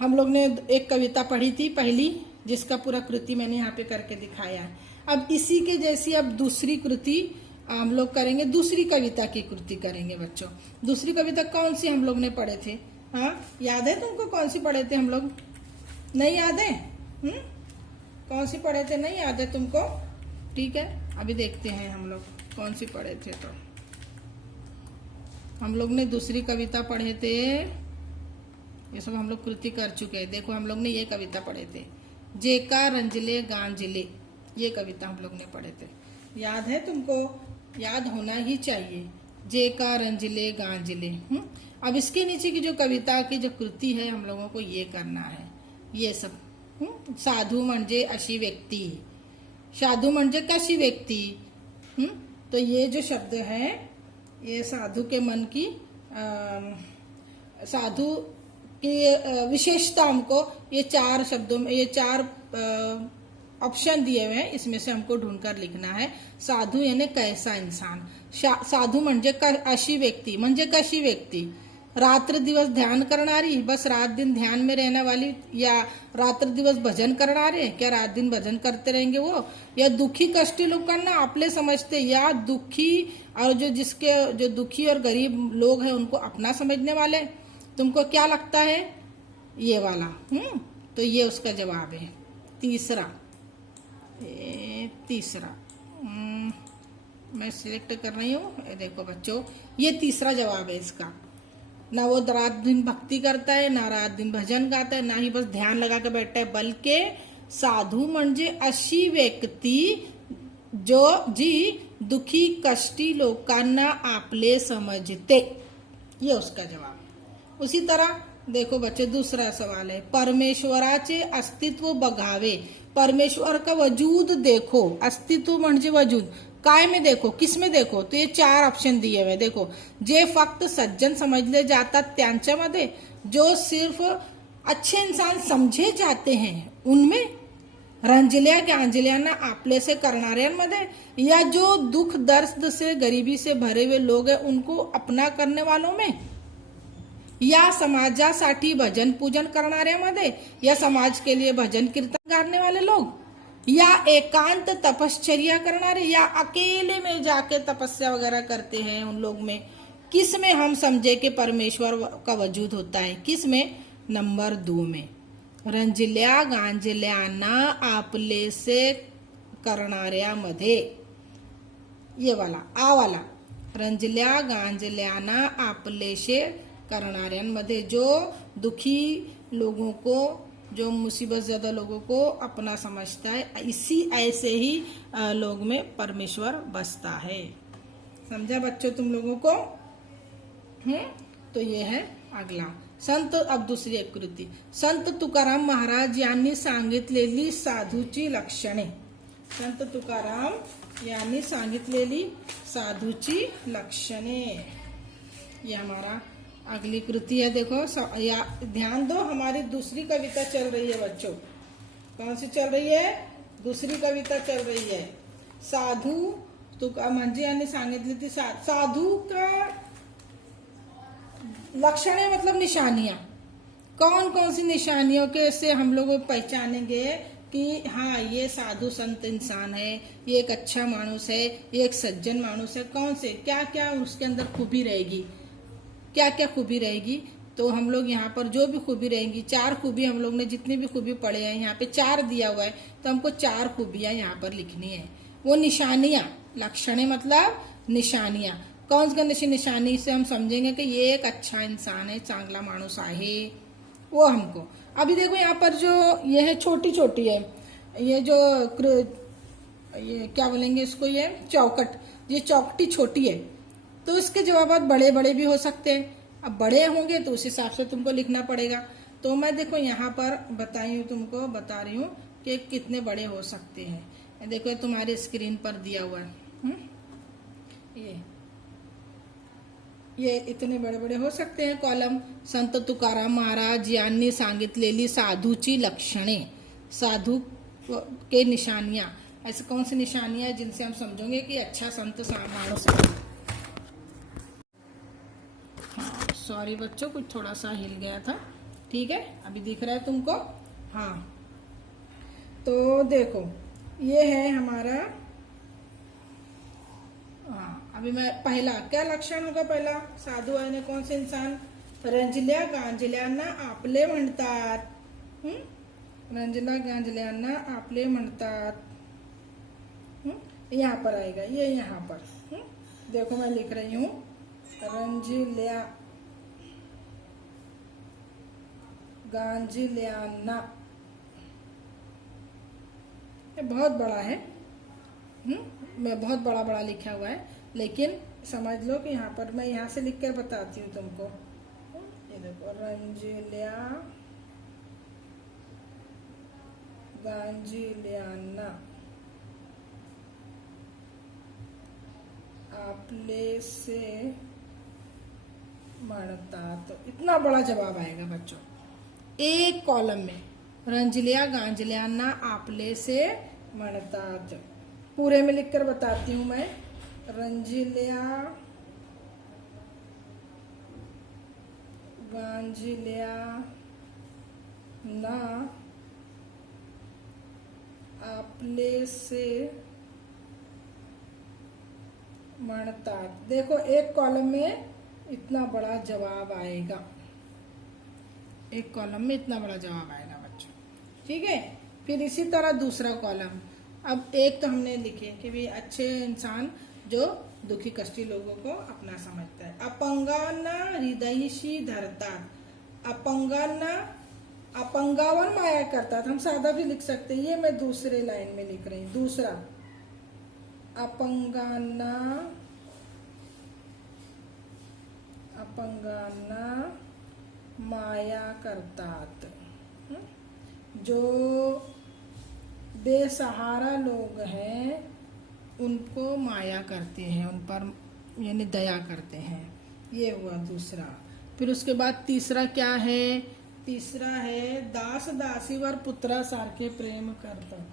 हम लोग ने एक कविता पढ़ी थी पहली, जिसका पूरा कृति मैंने यहाँ पे करके दिखाया है। अब इसी के जैसी अब दूसरी कृति हम लोग करेंगे, दूसरी कविता की कृति करेंगे बच्चों। दूसरी कविता कौन सी हम लोग ने पढ़े थे? हाँ, याद है तुमको कौन सी पढ़े थे हम लोग? नहीं याद है? कौन सी पढ़े थे, नहीं याद है तुमको? ठीक है, अभी देखते हैं हम लोग कौन सी पढ़े थे। तो हम लोग ने दूसरी कविता पढ़े थे, ये सब हम लोग कृति कर चुके हैं। देखो हम लोग ने ये कविता पढ़े थे, जेका रंजले गांजले, ये कविता हम लोग ने पढ़े थे। याद है तुमको? याद होना ही चाहिए, जेका रंजले गांजले। अब इसके नीचे की जो कविता की जो कृति है हम लोगों को ये करना है, ये सब। साधू म्हणजे अशी व्यक्ति, साधू म्हणजे कशी व्यक्ति। तो ये जो शब्द है ये साधु के मन की साधु की विशेषता हमको ये 4 शब्दों में, ये 4 ऑप्शन दिए हुए हैं, इसमें से हमको ढूंढकर लिखना है। साधु यानी कैसा इंसान, साधु म्हणजे अशी व्यक्ति, म्हणजे कशी व्यक्ति। रात्र दिवस ध्यान करणारी, बस रात दिन ध्यान में रहने वाली, या रात्र दिवस भजन करणारे, क्या रात दिन भजन करते रहेंगे वो, या दुखी कष्टी लोकांना आपले समझते, या दुखी और जो दुखी और गरीब लोग हैं उनको अपना समझने वाले। तुमको क्या लगता है? ये वाला। तो ये उसका जवाब है तीसरा। मैं सिलेक्ट कर रही हूँ, देखो बच्चों ये तीसरा जवाब है इसका। ना वो रात दिन भक्ति करता है, ना रात दिन भजन गाता है, ना ही बस ध्यान लगा के बैठता है, बल्कि साधू म्हणजे अशी व्यक्ती जो जी दुखी कष्टी लोकांना आपले समझते, ये उसका जवाब। उसी तरह देखो बच्चे दूसरा सवाल है, परमेश्वराचे अस्तित्व बघावे, परमेश्वर का वजूद देखो। अस्तित्व म्हणजे वजूद, काय में देखो, किस में देखो? तो ये 4 ऑप्शन दिए हुए। देखो, जे फक्त सज्जन समझले जातात त्यांच्यामध्ये, जो सिर्फ अच्छे इंसान समझे जाते हैं उनमें, रंजल्या गांजल्यांना आपले से करणाऱ्यांमध्ये, या जो दुख दर्द से गरीबी से भरे हुए लोग हैं उनको अपना करने वालों में, या समाजासाठी भजन पूजन करणाऱ्यामध्ये, या समाज के लिए भजन कीर्तन करने वाले लोग, या एकांत तपश्चर्या करनारे, या अकेले में जाके तपस्या वगैरह करते हैं उन लोग में। किस में हम समझे कि परमेश्वर का वजूद होता है? किस में? नंबर 2 में, रंजल्या गांजल्यांना आपले से करणाऱ्यामध्ये, ये वाला, आ वाला, रंजल्या गांजल्यांना आपले से करणाऱ्यांमध्ये, जो दुखी लोगों को, जो मुसीबत ज्यादा लोगों को अपना समझता है, इसी ऐसे ही लोग में परमेश्वर बसता है। समझा बच्चों तुम लोगों को? तो ये है अगला संत। अब दूसरी एक कृति, संत तुकाराम महाराज यांनी सांगितलेली साधूची लक्षणे। संत तुकाराम यांनी सांगितलेली साधूची लक्षणे, ये हमारा अगली कृति है। देखो या ध्यान दो, हमारी दूसरी कविता चल रही है बच्चों। कौन सी चल रही है? दूसरी कविता चल रही है। साधू तुका म्हणजे यांनी सांगितली थी साधू का लक्षणे मतलब निशानियां। कौन कौन सी निशानियों के से हम लोग पहचानेंगे कि हाँ ये साधु संत इंसान है, ये एक अच्छा मानुस है, ये एक सज्जन मानुस है। कौन से, क्या क्या उसके अंदर खूबी रहेगी, क्या क्या खूबी रहेगी? तो हम लोग यहाँ पर जो भी खूबी रहेंगी, 4 खूबी हम लोग ने जितनी भी खूबी पढ़े हैं यहाँ पे 4 दिया हुआ है, तो हमको 4 खूबियां यहाँ पर लिखनी है। वो निशानियां, लक्षणे मतलब निशानियां। कौन सी निशानी से हम समझेंगे कि ये एक अच्छा इंसान है, चांगला मानुस आहे, वो हमको। अभी देखो यहाँ पर जो ये है छोटी छोटी है, ये जो ये क्या बोलेंगे इसको, ये चौकट, ये चौकटी छोटी है, तो इसके जवाब बड़े बड़े भी हो सकते हैं। अब बड़े होंगे तो उस हिसाब से तुमको लिखना पड़ेगा। तो मैं देखो यहाँ पर तुमको बता रही हूँ कि कितने बड़े हो सकते हैं। देखो तुम्हारे स्क्रीन पर दिया हुआ है, ये इतने बड़े बड़े हो सकते हैं कॉलम। संत तुकाराम महाराज यांनी सांगितलेली साधूची लक्षणे, साधु के निशानियां। ऐसे कौन सी निशानियां हैं जिनसे हम समझेंगे कि अच्छा संत मानुस है। सॉरी बच्चों, कुछ थोड़ा सा हिल गया था, ठीक है, अभी दिख रहा है तुमको? हाँ, तो देखो ये है हमारा। हाँ, अभी मैं पहला क्या लक्षण होगा? पहला साधू आहे कौन से इंसान? रंजल्या गांजल्यांना आपले म्हणतात. रंजल्या गांजल्यांना आपले म्हणतात. यहाँ पर आएगा, ये यहाँ पर। देखो मैं लिख रही हूँ रंजल्या गांजल्यांना, ये बहुत बड़ा है। मैं बहुत बड़ा बड़ा लिखा हुआ है, लेकिन समझ लो कि यहाँ पर मैं यहाँ से लिख कर बताती हूँ तुमको। ये देखो रंजल्या गांजल्यांना आपले से म्हणतात। तो इतना बड़ा जवाब आएगा बच्चों एक कॉलम में। रंजल्या गांजल्यांना आपले से म्हणतात। पूरे में लिखकर बताती हूँ मैं। रंजल्या गांजल्यांना आपले से म्हणतात। देखो एक कॉलम में इतना बड़ा जवाब आएगा, एक कॉलम में इतना बड़ा जवाब आएगा बच्चों, ठीक है। फिर इसी तरह दूसरा कॉलम। अब एक तो हमने लिखे कि भी अच्छे इंसान जो दुखी कष्टी लोगों को अपना समझता है। अपंगांना हृदयशी धरतात। अपंगांना, अपंगावर माया करतात, हम सादा भी लिख सकते हैं। ये मैं दूसरे लाइन में लिख रही हूँ। दूसरा अपंगांना माया करतात। जो बेसहारा लोग हैं उनको माया करते हैं, उन पर यानी दया करते हैं। ये हुआ दूसरा। फिर उसके बाद तीसरा क्या है? तीसरा है दास दासीवर पुत्रा सारखे प्रेम करतात।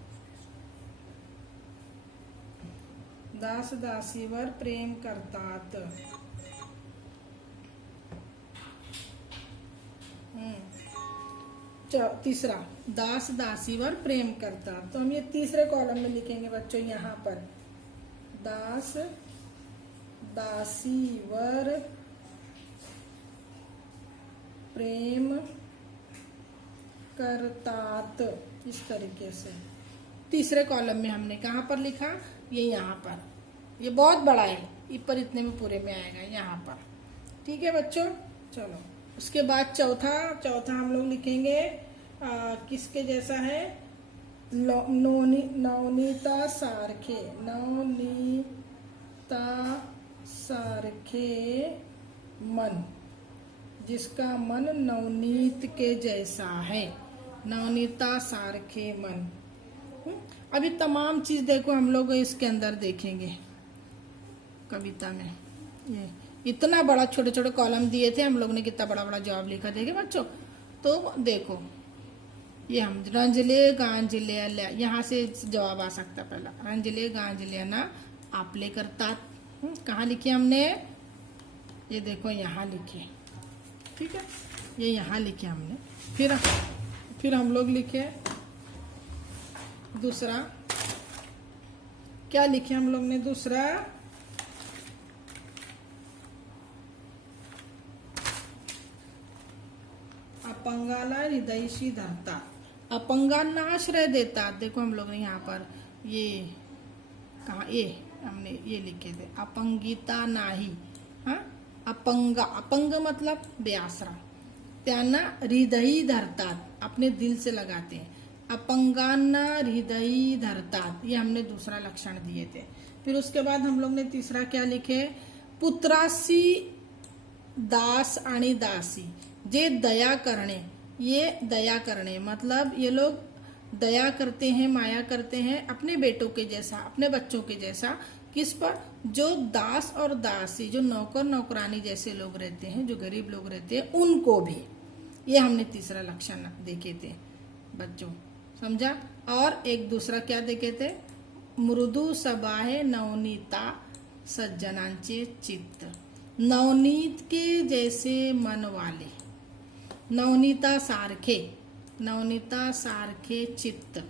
दास दासीवर प्रेम करतात। तीसरा दास दासीवर प्रेम करतात। तो हम ये तीसरे कॉलम में लिखेंगे बच्चों, यहाँ पर दास दासीवर प्रेम करतात। इस तरीके से तीसरे कॉलम में हमने कहाँ पर लिखा? ये यहाँ पर। ये बहुत बड़ा है, इस पर इतने में पूरे में आएगा यहाँ पर, ठीक है बच्चों। चलो उसके बाद चौथा हम लोग लिखेंगे किसके जैसा है? नवनीता सारखे। नवनीता सारखे मन, जिसका मन नवनीत के जैसा है। नवनीता सारखे मन। अभी तमाम चीज देखो हम लोग इसके अंदर देखेंगे कविता में। ये इतना बड़ा छोटे छोटे कॉलम दिए थे हम लोग ने, कितना बड़ा बड़ा जवाब लिखा देखे बच्चों। तो देखो ये हम रंजले गांजल्या, यहाँ से जवाब आ सकता पहला। रंजले गांजल्यांना आपले करतात। कहाँ लिखे हमने? ये देखो यहाँ लिखे, ठीक है। ये यहाँ लिखे हमने। फिर हम लोग लिखे दूसरा। क्या लिखे हम लोग ने? दूसरा अपंगाला हृदयशी धरतात। अपंगांना आश्रय देतात। देखो हम लोग ने यहाँ पर ये कहा, ये हमने ये लिखे थे अपंगिता नाही। हाँ, अपंग मतलब बेआसरा। त्यांना हृदयी धरतात, अपने दिल से लगाते हैं। अपंगांना हृदयी धरतात, ये हमने दूसरा लक्षण दिए थे। फिर उसके बाद हम लोग ने तीसरा क्या लिखे? पुत्रासी दास आणि दासी, जे दया करणे। ये दया करने मतलब ये लोग दया करते हैं, माया करते हैं अपने बेटों के जैसा, अपने बच्चों के जैसा। किस पर? जो दास और दासी, जो नौकर नौकरानी जैसे लोग रहते हैं, जो गरीब लोग रहते हैं, उनको भी। ये हमने तीसरा लक्षण देखे थे बच्चों, समझा। और एक दूसरा क्या देखे थे? मृदु सबाहे नवनीता सज्जनांचे चित्त। नवनीत के जैसे मन वाले, नवनीता सारखे, नवनीता सारखे चित्त,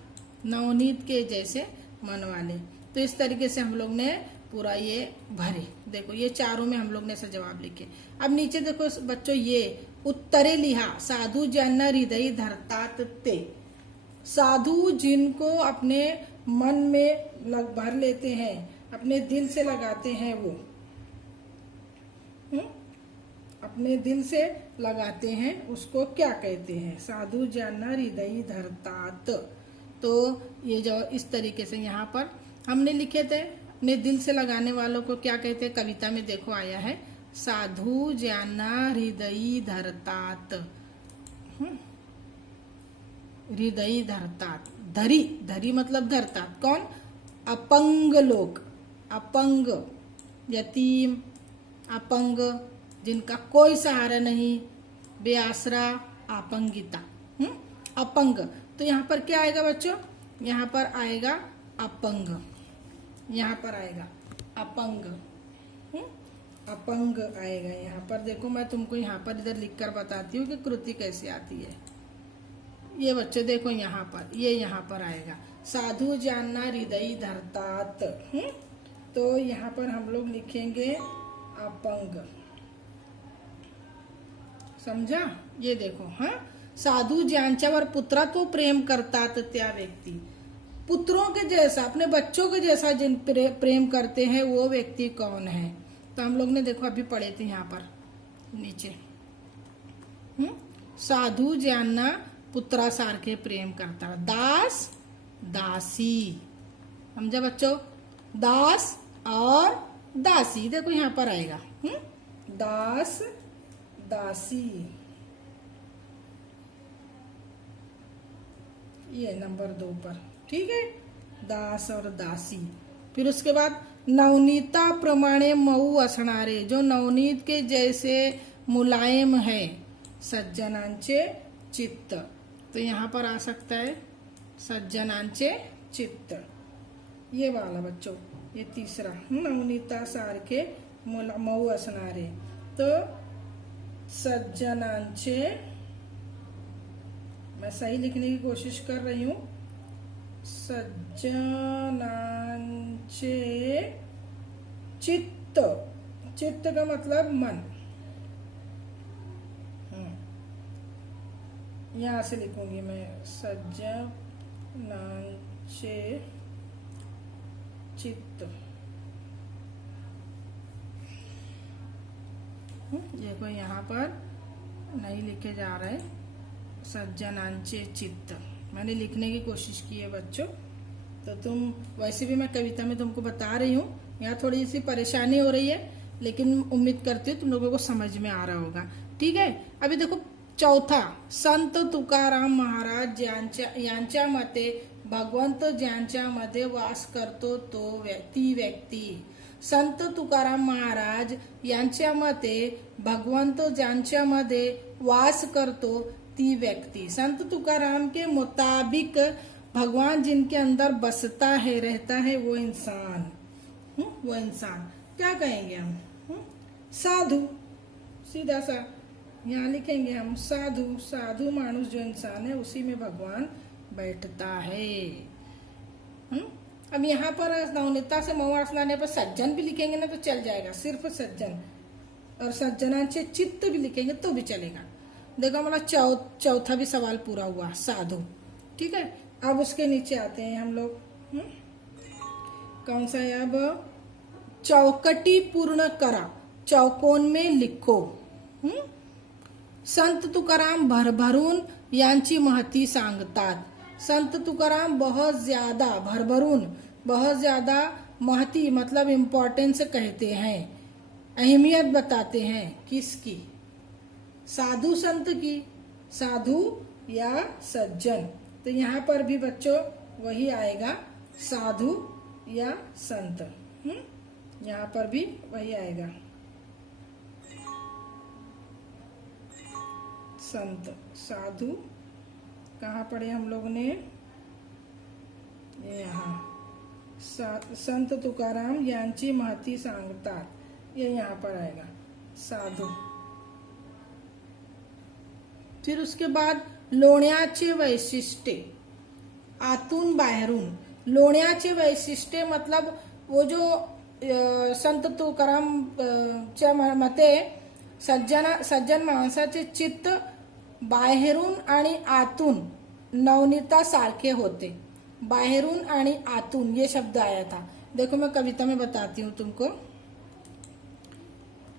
नवनीत के जैसे मन वाले। तो इस तरीके से हम लोग ने पूरा ये भरे। देखो ये चारों में हम लोग ने ऐसा जवाब लिखे। अब नीचे देखो बच्चों, ये उत्तरे लिहा, साधु जन हृदय धरतात ते, साधु जिनको अपने मन में भर लेते हैं, अपने दिल से लगाते हैं, वो अपने दिल से लगाते हैं, उसको क्या कहते हैं? साधु जन हृदय धरतात। तो ये जो इस तरीके से यहाँ पर हमने लिखे थे, अपने दिल से लगाने वालों को क्या कहते हैं? कविता में देखो आया है, साधु ज्ञाना हृदय धरतात, हृदय धरतात। धरी, धरी मतलब धरतात। कौन? अपंग लोग, अपंग, यतीम, अपंग, जिनका कोई सहारा नहीं, बेआसरा, अपंगिता, अपंग। तो यहाँ पर क्या आएगा बच्चों? यहाँ पर आएगा अपंग, यहाँ पर आएगा अपंग, अपंग आएगा यहाँ पर। देखो मैं तुमको यहाँ पर इधर लिखकर बताती हूँ कि कृति कैसे आती है। ये बच्चे देखो यहाँ पर, ये यहाँ पर आएगा, साधु जानना हृदय धरतात। तो यहाँ पर हम लोग लिखेंगे अपंग, समझा? ये देखो, हाँ, साधु ज्यांच्यावर पुत्रत्व प्रेम करतात त्या व्यक्ति, पुत्रों के जैसा, अपने बच्चों के जैसा जिन प्रेम करते हैं वो व्यक्ति कौन है? तो हम लोग ने देखो अभी पढ़े थे यहाँ पर नीचे, साधु ज्यांना पुत्रा सारखे प्रेम करता, दास दासी, समझा बच्चों? दास और दासी, देखो यहाँ पर आएगा, दास दासी, ये नंबर 2 पर, ठीक है, दास और दासी। फिर उसके बाद नवनीता प्रमाणे मऊ असणारे, जो नवनीत के जैसे मुलायम है, सज्जनांचे चित्त। तो यहाँ पर आ सकता है सज्जनांचे चित्त, ये वाला बच्चों, ये तीसरा, नवनीता सारखे मऊ असणारे। तो सज्जनांचे, मैं सही लिखने की कोशिश कर रही हूँ, सज्जनांचे चित्त, चित्त का मतलब मन, यहां से लिखूंगी मैं, सज्जनांचे चित्त। देखो यहाँ पर नहीं लिखे जा रहे, सज्जनांचे चित्त, मैंने लिखने की कोशिश की है बच्चों। तो तुम, वैसे भी मैं कविता में तुमको बता रही हूँ, यहाँ थोड़ी सी परेशानी हो रही है, लेकिन उम्मीद करती हूँ तुम लोगों को समझ में आ रहा होगा, ठीक है। अभी देखो चौथा, संत तुकाराम महाराज यांच्या मते भगवंत ज्यांच्यामध्ये वास करतो तो ती व्यक्ती, संत तुकाराम महाराज यांच्या मते भगवंत ज्यांच्यामध्ये वास करतो ती व्यक्ति, संत तुकाराम के मुताबिक भगवान जिनके अंदर बसता है, रहता है, वो इंसान, वो इंसान क्या कहेंगे हम? साधु, सीधा सा यहाँ लिखेंगे हम, साधु, साधु मानुष जो इंसान है उसी में भगवान बैठता है। अब यहाँ पर नवनीता से मऊ स्नाने पर सज्जन भी लिखेंगे ना तो चल जाएगा, सिर्फ सज्जन, और सज्जनांचे चित्त भी लिखेंगे तो भी चलेगा। देखो हमारा चौथा भी सवाल पूरा हुआ, साधु, ठीक है। अब उसके नीचे आते हैं हम लोग, कौन सा है? अब चौकटी पूर्ण करा, चौकोन में लिखो। संत तुकाराम भरभरून यांची महती सांगतात, संत तुकाराम बहुत ज्यादा, भरभरून बहुत ज्यादा, महती मतलब इम्पोर्टेंस कहते हैं, अहमियत बताते हैं, किसकी? साधु संत की, साधु या सज्जन। तो यहाँ पर भी बच्चों वही आएगा, साधु या संत, यहाँ पर भी वही आएगा, संत। साधु कहाँ पढ़े हम लोग ने? यहाँ, संत तुकाराम यांची महती सांगतात, ये यहाँ पर आएगा, साधु। फिर उसके बाद लोण्याचे वैशिष्ट्य, आतून बाहेरून। लोण्याचे वैशिष्ट्य मतलब वो जो संत तुकाराम च्या मते सज्जन माणसाचे चित्त बाहेरून आणि आतून नवनीता सारखे होते। बाहेरून आणि आतून ये शब्द आया था। देखो मैं कविता में बताती हूँ तुमको।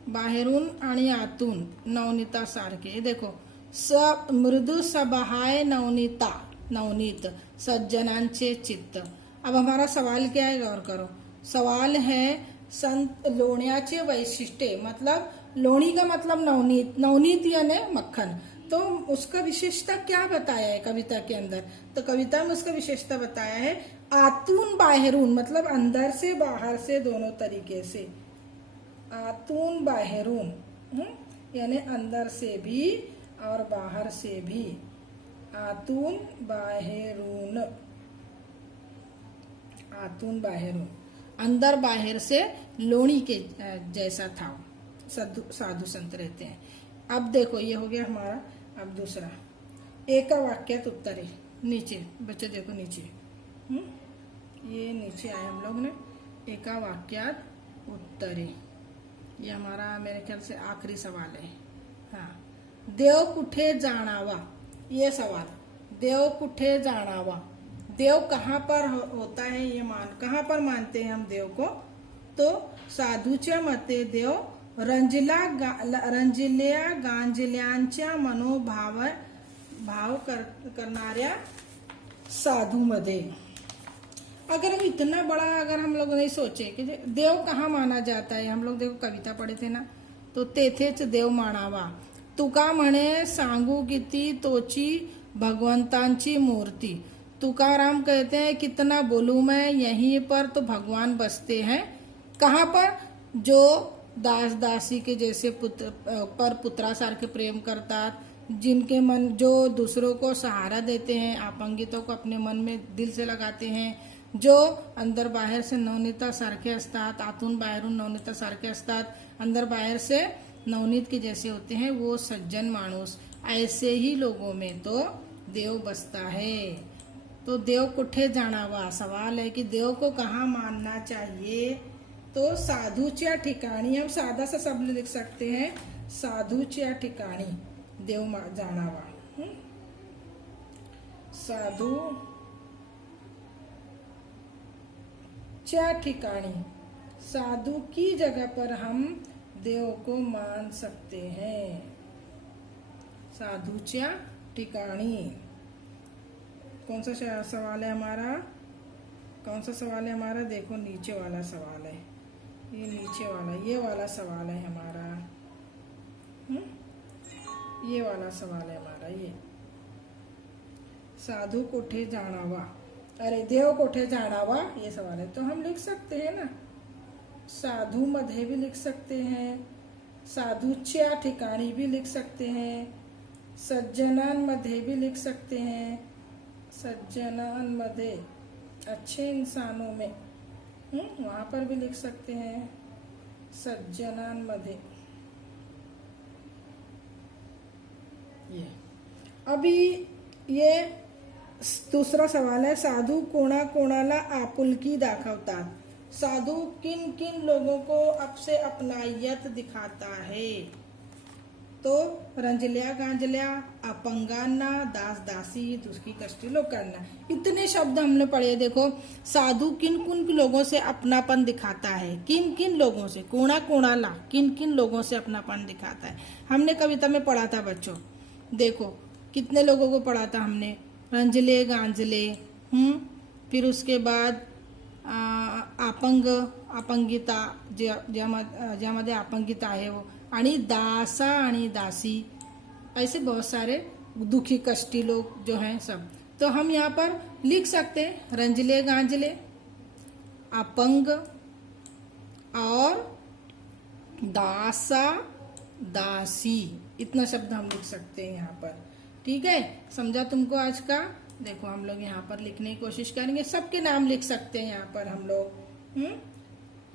बाहेरून आणि आतून नवनीता सारखे, देखो मृदु सबाहाय नवनीता, नवनीत सज्जनांचे चित्त। अब हमारा सवाल क्या है, गौर करो। सवाल है संत लोण्याचे वैशिष्ट्य, मतलब लोणी का मतलब नवनीत, नवनीत यानी मक्खन। तो उसका विशेषता क्या बताया है कविता के अंदर? तो कविता में उसका विशेषता बताया है आतून बाहेरून, मतलब अंदर से बाहर से दोनों तरीके से। आतून बाहेरून यानी अंदर से भी और बाहर से भी। आतून बाहेरून, आतून बाहेरून, अंदर बाहर से लोणी के जैसा था। साधु संत रहते हैं। अब देखो ये हो गया हमारा। अब दूसरा, एका वाक्यात उत्तरे, नीचे बच्चे देखो नीचे, ये नीचे आए हम लोग ने, एका वाक्यात उत्तरे। ये हमारा मेरे ख्याल से आखिरी सवाल है। हाँ, देव कुठे जाणावा, ये सवाल। देव कुठे जाणावा, देव कहाँ पर होता है, ये कहाँ पर मानते हैं हम देव को? तो साधूच्या मते देव रंजिल्या गांजल्यांच्या भाव करणाऱ्या साधूमध्ये। अगर हम इतना बड़ा अगर हम लोग नहीं सोचे कि देव कहाँ माना जाता है, हम लोग देखो कविता पढ़े थे ना, तो तेथेच देव मानावा। तुका म्हणे सांगू किती तोची भगवंतांची मूर्ती। तुकाराम कहते हैं कितना बोलूं मैं, यहीं पर तो भगवान बसते हैं। कहाँ पर? जो दास दासी के जैसे पर पुत्रासारखे प्रेम करतात, जिनके मन जो दूसरों को सहारा देते हैं, अपंगितों को अपने मन में दिल से लगाते हैं, जो अंदर बाहेर से नवनीता सारखे असतात, आतून बाहेरून नवनीता सारखे असतात, अंदर बाहेर से नवनीत के जैसे होते हैं, वो सज्जन माणूस। ऐसे ही लोगों में तो देव बसता है। तो देव कुठे जाणावा, सवाल है कि देव को कहाँ मानना चाहिए? तो साधूच्या ठिकाणी। हम साधा सा शब्द लिख सकते हैं, साधूच्या ठिकाणी देव जाणावा। साधूच्या ठिकाणी, साधु की जगह पर हम देव को मान सकते हैं। साधूच्या ठिकाणी। कौन सा सवाल है हमारा? कौन सा सवाल है हमारा? देखो नीचे वाला सवाल है, ये नीचे वाला, ये वाला सवाल है हमारा। ये वाला सवाल है हमारा। ये साधु कोठे जाणावा, अरे देव कोठे जाणावा, ये सवाल है। तो हम लिख सकते हैं ना, साधु मध्ये भी लिख सकते हैं, साधूच्या ठिकाणी भी लिख सकते हैं, सज्जनांमध्ये भी लिख सकते हैं, सज्जनांमध्ये अच्छे इंसानों में, वहां पर भी लिख सकते हैं, सज्जनांमध्ये। ये अभी ये दूसरा सवाल है, साधू कोणाकोणाला आपुलकी दाखवतात। साधु किन किन लोगों को अब से अपनायत दिखाता है? तो रंजल्या गांजल्या, अपंगांना, दास दासी, दुखी कष्टी लोकांना। इतने शब्द हमने पढ़े। देखो साधु किन किन लोगों से अपनापन दिखाता है, किन किन लोगों से, कोणा कोणाला, किन किन लोगों से अपनापन दिखाता है। हमने कविता में पढ़ा था बच्चों, देखो कितने लोगों को पढ़ा था हमने, रंजले गांजले, फिर उसके बाद अपंग, अपंगिता, ज्यामध्ये अपंगिता आहे वो, आणि दासा आणि दासी, ऐसे बहुत सारे दुखी कष्टी लोग जो हैं सब। तो हम यहाँ पर लिख सकते हैं रंजले गांजले, अपंग और दासा दासी, इतना शब्द हम लिख सकते हैं यहाँ पर। ठीक है, समझा तुमको आज का? देखो हम लोग यहाँ पर लिखने की कोशिश करेंगे, सबके नाम लिख सकते हैं यहाँ पर हम लोग।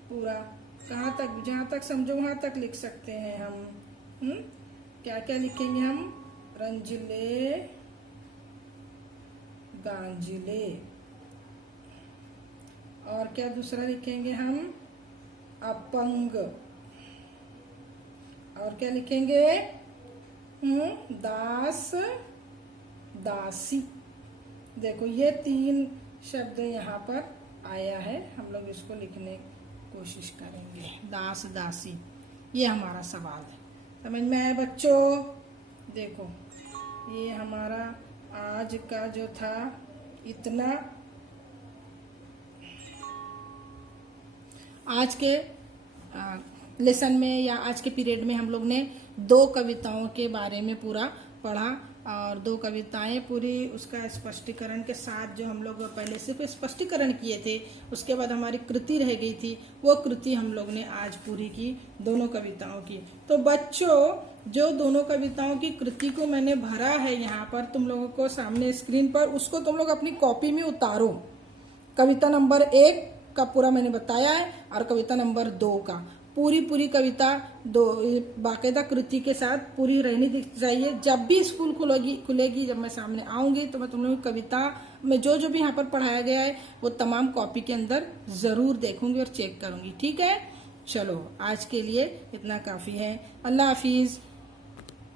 पूरा कहाँ तक, जहाँ तक समझो वहां तक लिख सकते हैं हम। क्या क्या लिखेंगे हम? रंजिले, गांजिले। और क्या दूसरा लिखेंगे हम? अपंग। और क्या लिखेंगे? दास, दासी। देखो ये 3 शब्द यहाँ पर आया है, हम लोग इसको लिखने की कोशिश करेंगे। दास, दासी, ये हमारा सवाल है। समझ में आया बच्चों? देखो ये हमारा आज का जो था इतना। आज के लेसन में या आज के पीरियड में हम लोग ने 2 कविताओं के बारे में पूरा पढ़ा, और 2 कविताएं पूरी उसका स्पष्टीकरण के साथ, जो हम लोग पहले सिर्फ स्पष्टीकरण किए थे, उसके बाद हमारी कृति रह गई थी, वो कृति हम लोग ने आज पूरी की, दोनों कविताओं की। तो बच्चों जो दोनों कविताओं की कृति को मैंने भरा है यहाँ पर तुम लोगों को सामने स्क्रीन पर, उसको तुम लोग अपनी कॉपी में उतारो। कविता नंबर 1 का पूरा मैंने बताया है, और कविता नंबर 2 का पूरी कविता 2 बाकायदा कृति के साथ पूरी रहनी चाहिए। जब भी स्कूल खुलेगी, जब मैं सामने आऊंगी तो मैं तुम लोगों की कविता में जो जो भी यहाँ पर पढ़ाया गया है वो तमाम कॉपी के अंदर जरूर देखूंगी और चेक करूंगी। ठीक है, चलो आज के लिए इतना काफी है। अल्लाह हाफिज।